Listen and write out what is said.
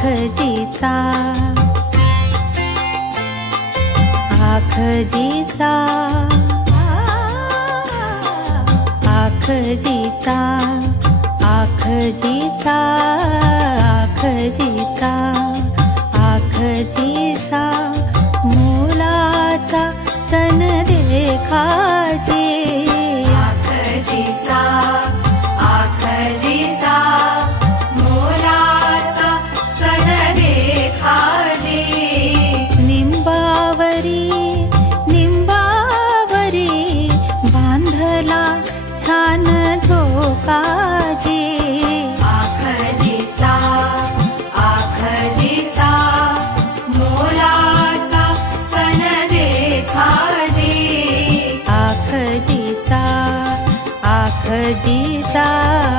आखजीचा आखजीचा आखजीचा आखजीचा आखजीचा आखजीचा मोलाचा सन देखाजी आखजीचा आखजीचा मोलाचा सन देखाजी निंबावरी निंबावरी बांधला छान झोकाजी आखजीचा आखजीचा मोलाचा सन देखाजी आखजीचा आखजीचा